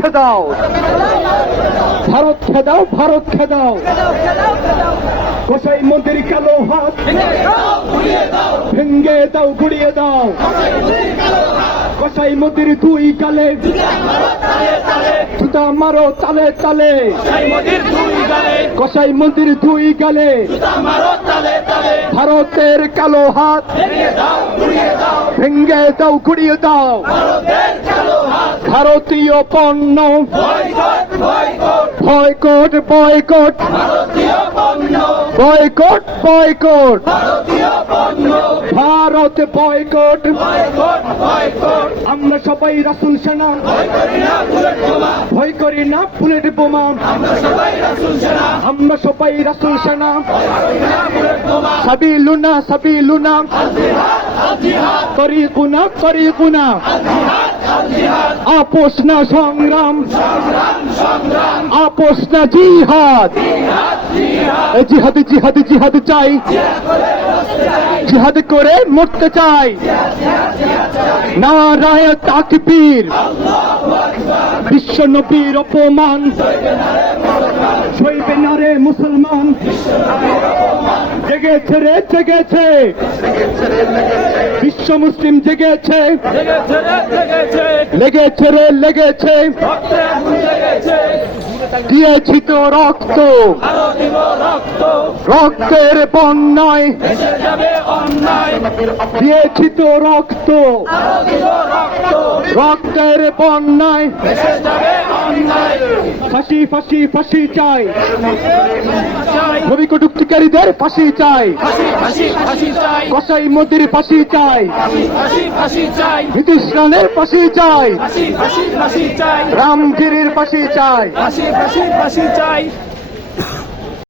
খেদাও ভারত খেদাও ভারত খেদাও। গোসাই মন্দির কালো হাত। ভেঙ্গে দাও গুড়িয়ে দাও। গোসাই মন্দির দুই কালে জুতা মারো, তালে তালে। গোসাই মন্দির দুই গালে। ভারতের কালো হাত। ভেঙ্গে দাও গুড়িয়ে দাও। ভারতীয় পণ্য। Boycott boycott. Boycott boycott. Bharat boycott. আমরা সবাই রাসুল সেনা। ভয় করি না বুলেট বোমা। আমরা সবাই রাসুল সেনা। সাবি লুনা সাবি লুনা। করি গুনা করি গুনা আপোষ না সংগ্রাম। আপোষ না জিহাদ। জিহাদ জিহাদ জিহাদ চাই। জিহাদ করে মরতে চাই। নারায় তাকবীর। বিশ্ব নবীর অপমান। সইবে না রে মুসলমান। জেগেছে রে, জেগেছে। বিশ্ব মুসলিম জেগেছে। লেগেছে রে, লেগেছে। দিয়েছি তো রক্ত। রক্তের বন্যায়। দিয়েছি তো রক্ত। রক্তের বন্যায়। ফাঁসি ফাঁসি ফাঁসি চাই। ছবি কটুক্তিকারীদের ফাঁসি চাই। কসাই মোদির ফাঁসি চাই। নীতিশ রানের ফাঁসি চাই। রামগিরির ফাঁসি চাই।